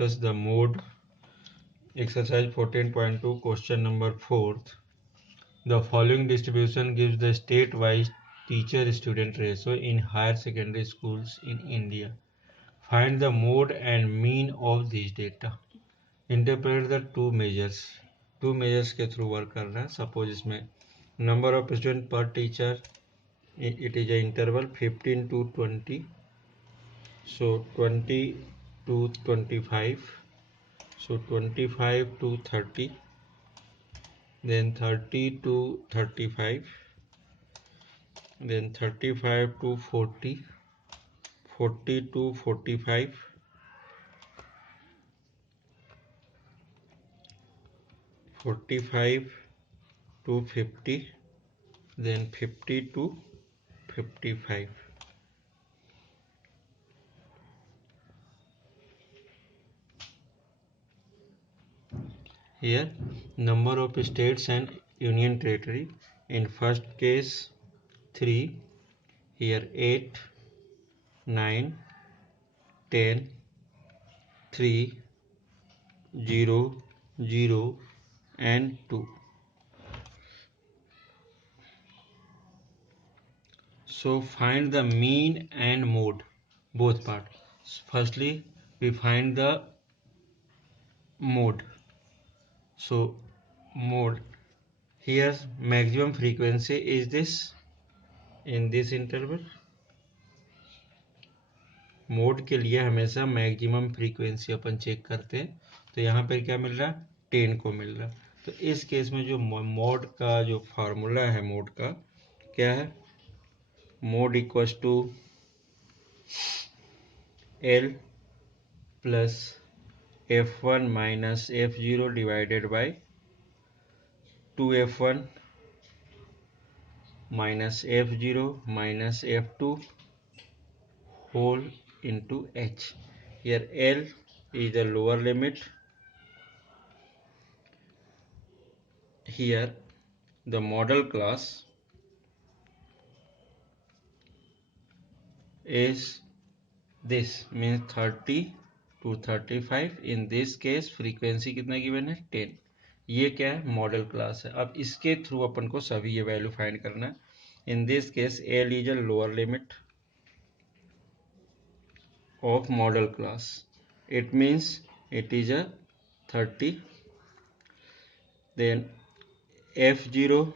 discuss the mode exercise 14.2 question number 4. The following distribution gives the state-wise teacher-student ratio in higher secondary schools in India. Find the mode and mean of these data. Interpret the two measures के through work कर रहा है. Suppose इसमें number of student पर teacher, it is an interval 15 to 20, so 20 to 25, so 25 to 30, then 30 to 35, then 35 to 40, 40 to 45, 45 to 50, then 50 to 55. Here number of states and union territory. In first case 3, here 8, 9, 10, 3, 0, 0 and 2. So find the mean and mode, both parts. Firstly we find the mode. So mode, here maximum frequency is this in this interval. Mode के लिए हमेशा maximum frequency अपन check करते हैं, तो यहाँ पर क्या मिल रहा है 10 को मिल रहा है. तो इस केस में जो मोड का जो फार्मूला है मोड का क्या है, mode equals to L plus F1 minus F0 divided by 2F1 minus F0 minus F2 whole into H. Here L is the lower limit. Here the model class is this, means 30 to 35. In this case frequency कितना given है 10. ये क्या है model class है. अब इसके through अपन को सभी ये वैल्यू फाइंड करना है. In this case L is a lower limit of model class. It means it is a 30. Then F0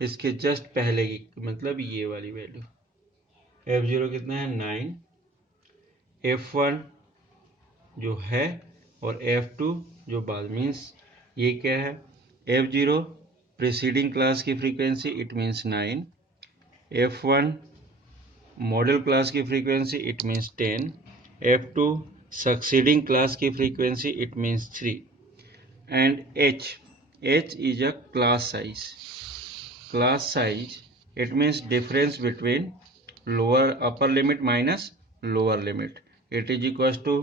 इसके जस्ट पहले की, मतलब ये वाली वैल्यू F0 कितना है 9, F1 जो है और F2 जो बाद, मीन्स ये क्या है F0 प्रीसीडिंग क्लास की frequency it means 9, F1 modal class की frequency it means 10, F2 succeeding class की frequency it means 3, and H is a class size. Class size it means difference between lower upper limit minus lower limit. It is equals to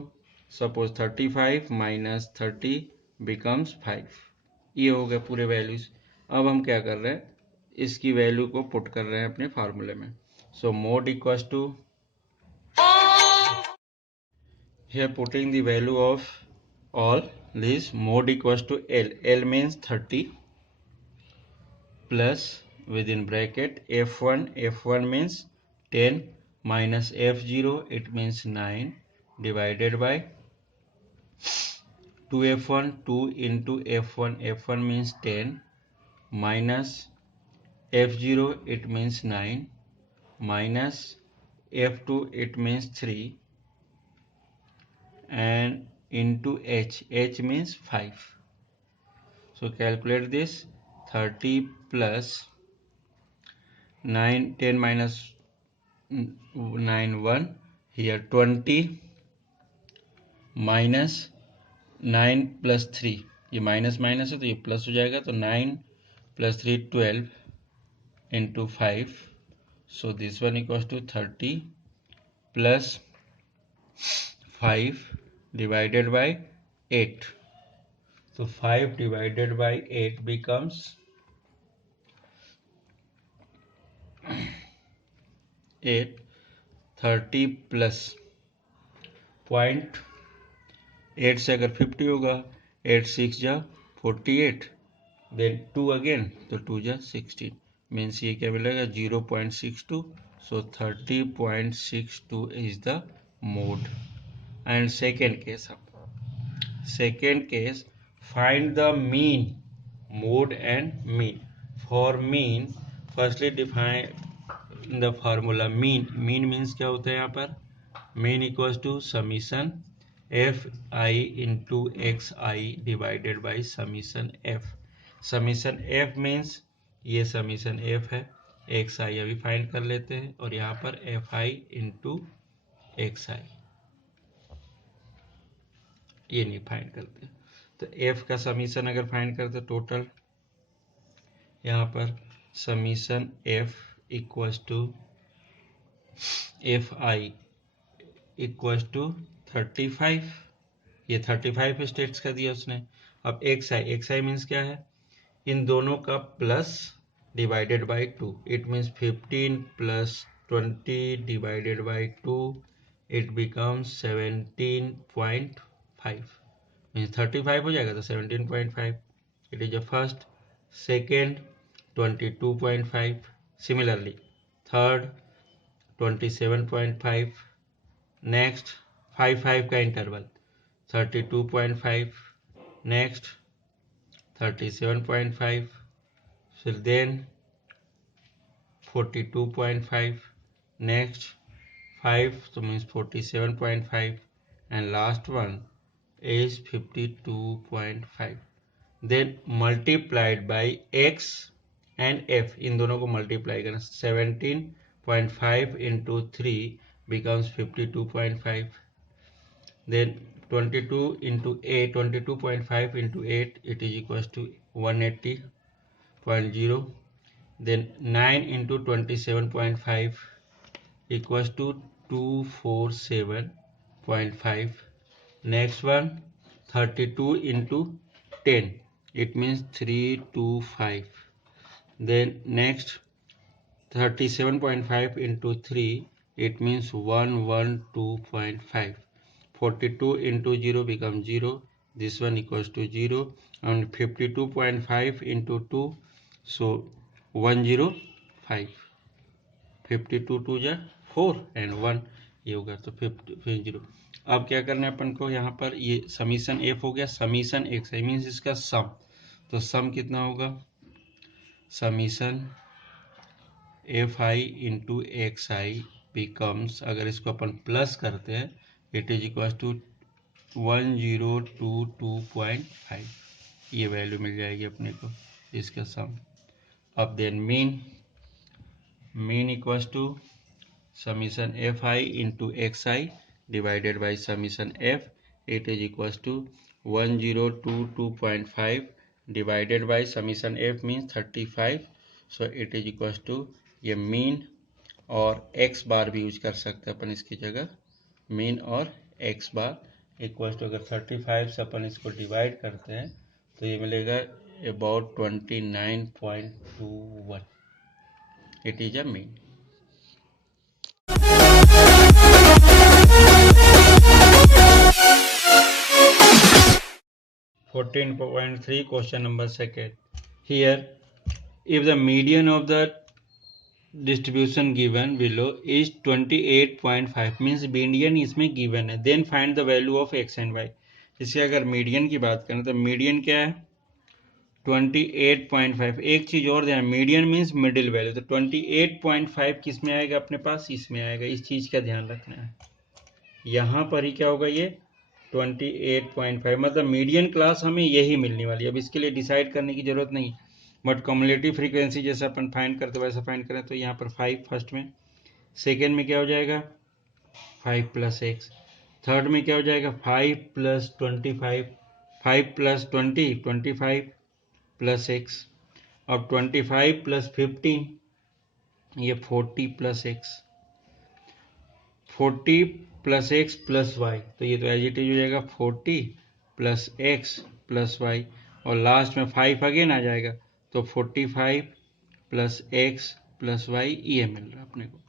suppose 35 minus 30 becomes 5. ये हो गया पूरे values. अब हम क्या कर रहे हैं, इसकी वैल्यू को पुट कर रहे हैं अपने फार्मूले में. So mode equals to, here putting the value of all this, mode equals to L. L means 30 plus within bracket F1, F1 means 10 minus F0 it means 9 divided by 2F1, 2 into F1, F1 means 10 minus F0 it means 9 minus F2 it means 3 and into H, H means 5. So calculate this, 30 plus 9, 10 minus 9 1, here 20 minus 9 plus 3, ये minus minus है तो ये plus हो जाएगा, तो 9 plus 3 12 into 5, so this one equals to 30 plus 5 divided by 8, so 5 divided by 8 becomes 8. 30 plus 0.8 8 से अगर 50 होगा, 8 6 जा 48, देन 2 अगेन, तो 2 जा 16, मीन्स ये क्या मिलेगा 0.62. सो 30.62 is the mode. And second case, second case, find the mean, mode and mean. For mean, firstly define the formula mean. Mean means क्या होता है यहाँ पर, mean equals to summation fi into xi divided by summation f. summation f means ये summation f है, xi अभी find कर लेते हैं, और यहाँ पर fi into xi ये नहीं फाइंड करते. तो f का समीशन अगर फाइंड करते टोटल, यहाँ पर summation f equals to F I equals to 35, ये 35 स्टेट्स का दिया उसने. अब एक्स आई मीन्स क्या है, इन दोनों का plus divided by 2, it means 15 plus 20 divided by 2, it becomes 17.5, means 35 हो जाएगा तो 17.5. It is the first. Second 22.5, similarly third 27.5, next 5 का इंटरवल 32.5, नेक्स्ट 37.5, फिर देन 42.5, नेक्स्ट 5, तो means 47.5, and last one is 52.5. then multiplied by x and f, इन दोनों को multiply करना, 17.5 into 3 becomes 52.5. then 22 into 8, 22.5 into 8, it is equals to 180.0. then 9 into 27.5 equals to 247.5. next one 32 into 10, it means 325. then next 37.5 into 3, it means 112.5. 42 into 0 becomes 0, this one equals to 0, and 52.5 into 2, so 105. 52 2 जा 4 and 1, ये होगा तो 0. अब क्या करना है अपन को, यहाँ पर ये समीशन एफ हो गया, समीशन एक्स आई मीन्स इसका सम, तो सम कितना होगा, summation F I into x I becomes, अगर इसको अपन प्लस करते हैं, इट इज इक्वल टू 1022.5, ये वैल्यू मिल जाएगी अपने को इसका सम. अब then mean equals to summation fi into xi divided by summation f, it is equals to 1022.5 divided by summation f means 35, so it is equals to ये mean और x बार भी use कर सकते हैं अपन इसकी जगह, मीन और x बार इक्वल्स टू, अगर 35 से अपन इसको डिवाइड करते हैं तो ये मिलेगा about 29.21, it is a mean. 14.3 question number second. Here, if the median of the distribution given below is 28.5, means median इसमें given है, then find the value of x and y. इससे अगर मीडियन की बात करें तो मीडियन क्या है 28.5. एक चीज और ध्यान, मीडियन मीन्स मिडिल वैल्यू, तो 28.5 किस में आएगा अपने पास, इसमें आएगा, इस चीज का ध्यान रखना है. यहाँ पर ही क्या होगा, ये 28.5, मतलब मीडियन क्लास हमें यही मिलने वाली है. अब इसके लिए डिसाइड करने की जरूरत नहीं, बट कम्युलेटिव फ्रीक्वेंसी जैसे अपन फाइंड करते वैसा फाइंड करें तो यहाँ पर 5 फर्स्ट में, सेकेंड में क्या हो जाएगा 5 प्लस एक्स, थर्ड में क्या हो जाएगा 5 प्लस 25, 5 प्लस 20 25 प्लस एक्स, अब 25 प्लस 15 ये 40 plus X, 40 plus X plus Y, तो ये तो एज इट इज हो जाएगा 40 प्लस एक्स प्लस वाई, और लास्ट में 5 अगेन आ जाएगा, तो 45 प्लस एक्स प्लस वाई, ये मिल रहा है अपने को.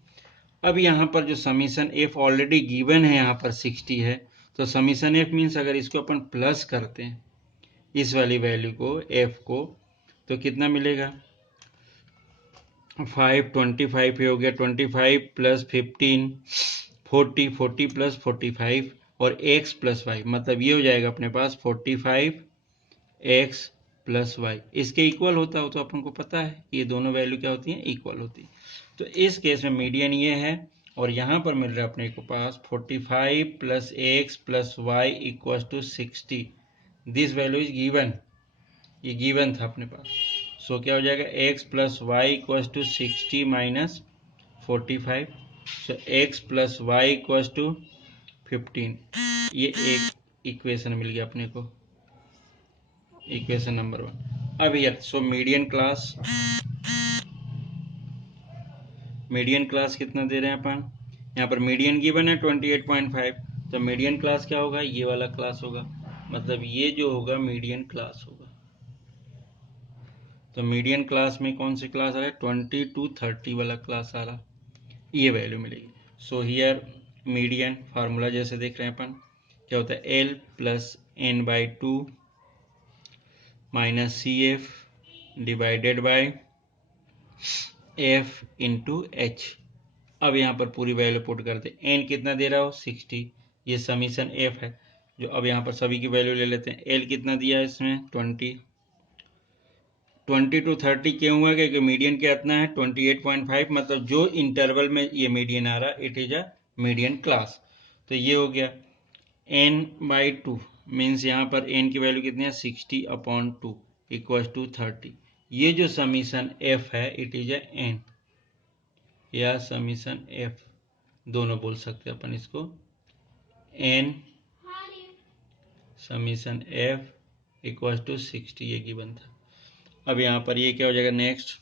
अब यहाँ पर जो समीशन एफ ऑलरेडी गिवन है यहाँ पर 60 है, तो समीशन एफ मीन्स अगर इसको अपन प्लस करते हैं इस वाली वैल्यू को एफ को, तो कितना मिलेगा 5 25 हो गया, 25 प्लस 15 40, 40 प्लस 45 और x प्लस वाई, मतलब ये हो जाएगा अपने पास 45 x प्लस वाई। इसके इक्वल होता हो तो अपन को पता है ये दोनों वैल्यू क्या होती हैं, इक्वल होती है। तो इस केस में मीडियन ये है और यहाँ पर मिल रहा है अपने को पास 45 plus X plus Y equal to 60। This value is given, ये गिवन था अपने पास। सो क्या हो जाएगा x plus Y equal to 60 minus 45। So x plus Y equal to 15। ये एक इक्वेशन मिल गया अपने को, इक्वेशन नंबर 1। अब यार सो मीडियन क्लास कितना दे रहे हैं अपन, यहाँ पर मीडियन गिवन है 28.5, तो मीडियन क्लास क्या होगा, ये वाला क्लास होगा, मतलब ये जो होगा मीडियन क्लास होगा। तो मीडियन क्लास में कौन सी क्लास आ रहा है, 20 to 30 वाला क्लास आ रहा, ये वैल्यू मिलेगी। सो हियर मीडियन फार्मूला जैसे देख रहे हैं अपन, क्या होता है L plus N by 2 minus C F divided by F into H. अब यहाँ पर पूरी वैल्यू पुट करते हैं, एन कितना दे रहा हो 60, ये समीशन एफ है जो, अब यहाँ पर सभी की वैल्यू ले लेते हैं। एल कितना दिया है इसमें 20 to 30 क्यों हुआ, क्योंकि मीडियन कितना है 28.5, मतलब जो इंटरवल में ये मीडियन आ रहा it is a median class. तो ये हो गया n बाई 2 मीन्स यहाँ पर n की वैल्यू कितनी है 60/2 इक्वल टू 30। ये जो समीशन f है इट इज अ n या समीशन f, दोनों बोल सकते हैं अपन इसको, n summation f equal to 60, ये गिवन था। अब यहाँ पर ये क्या हो जाएगा नेक्स्ट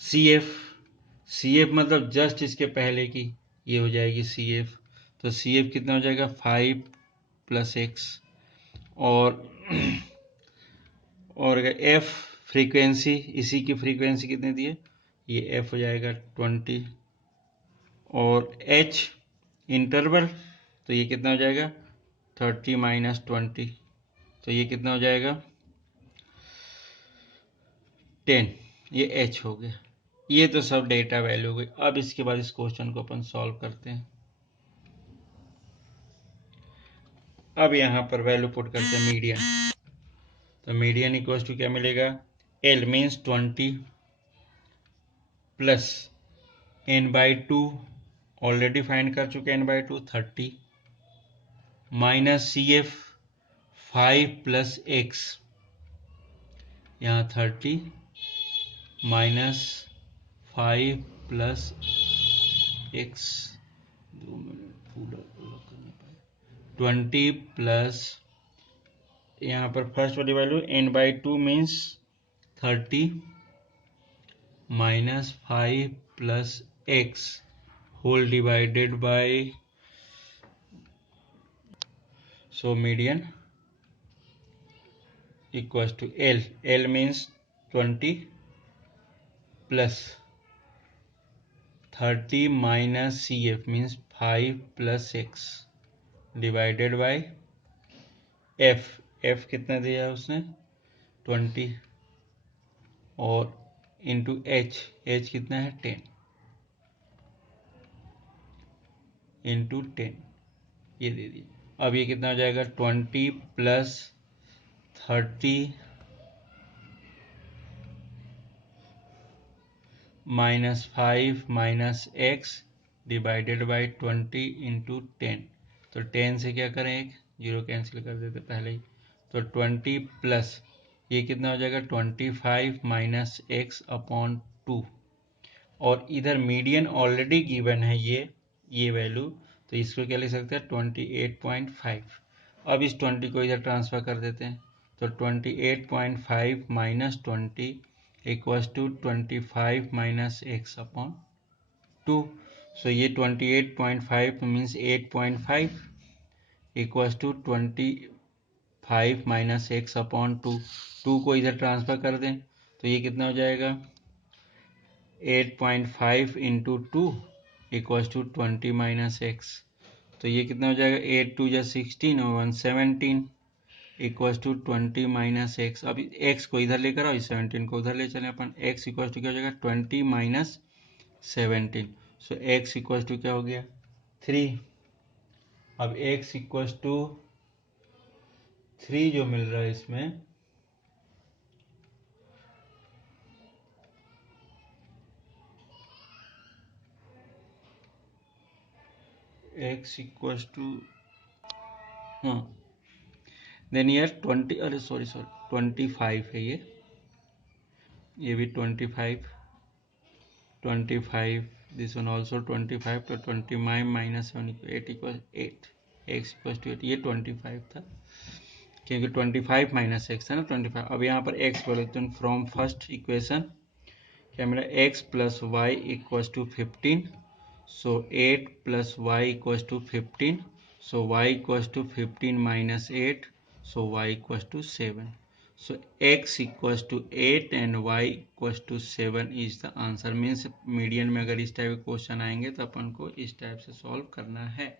सी एफ मतलब जस्ट इसके पहले की ये हो जाएगी सी एफ। तो सी एफ कितना हो जाएगा 5 प्लस एक्स और एफ फ्रीक्वेंसी, इसी की फ्रीक्वेंसी कितनी दी है, ये एफ हो जाएगा 20 और एच इंटरवल, तो ये कितना हो जाएगा 30 माइनस 20, तो ये कितना हो जाएगा 10, ये एच हो गया। ये तो सब डेटा वैल्यू हो गई। अब इसके बाद इस क्वेश्चन को अपन सॉल्व करते हैं। अब यहाँ पर वैल्यू पुट करते हैं मीडियन, तो मीडियन इक्वल टू क्या मिलेगा, L means 20 plus N by 2 already find कर चुके N by 2 30 minus C F 5 plus X, यहाँ 30 माइनस 5 प्लस एक्स, 2 मिनट पूरा करने पाए 20 प्लस यहाँ पर फर्स्ट वाली value n by 2 means 30 minus 5 plus X whole divided by, so median equals to L, L means 20 plus 30 minus C F means 5 plus X divided by F, F कितना दिया है उसने 20 और इंटू एच, एच कितना है 10 into 10, ये दे दिए। अब ये कितना हो जाएगा 20 plus 30 minus 5 minus x divided by 20 into 10, तो 10 से क्या करें एक जीरो कैंसिल कर देते पहले ही, तो 20 प्लस ये कितना हो जाएगा 25 माइनस एक्स अपॉन 2, और इधर मीडियन ऑलरेडी गिवन है ये वैल्यू, तो इसको क्या लिख सकते हैं 28.5। अब इस 20 को इधर ट्रांसफर कर देते हैं, तो 28.5 minus 20 equals to 25 minus X upon 2। So ये 28.5 means 8.5 equals to 25 minus X upon 2, 2 को इधर ट्रांसफर कर दें तो ये कितना हो जाएगा 8.5 into 2 equals to 20 minus X, तो ये कितना हो जाएगा 8 2 जा 16 और 1 17 इक्वल्स टू 20 माइनस एक्स। अब एक्स को इधर लेकर आओ, 17 को उधर ले चले अपन। एक्स इक्वल्स टू क्या हो जाएगा 20 minus 17। So X equals to क्या हो गया 3। अब एक्स इक्वल्स टू 3 जो मिल रहा है इसमें, एक्स इक्वल्स टू हाँ देन यार 20, अरे सॉरी 25 है ये भी 25 दिस वन ऑल्सो 25, तो 20 minus 8 equal 8, X equals to 8, ये 25 था क्योंकि 25 माइनस एक्स है ना 25। अब यहाँ पर एक्स बोले तो फ्रॉम फर्स्ट इक्वेशन क्या मिला X plus Y equals to 15। So 8 plus Y equals to 15। So Y equals to 15 minus 8। So Y equals to 7। So x equals to 8 and y equals to 7 is the answer. Means median में अगर इस type के question आएंगे तो अपन को इस type से solve करना है।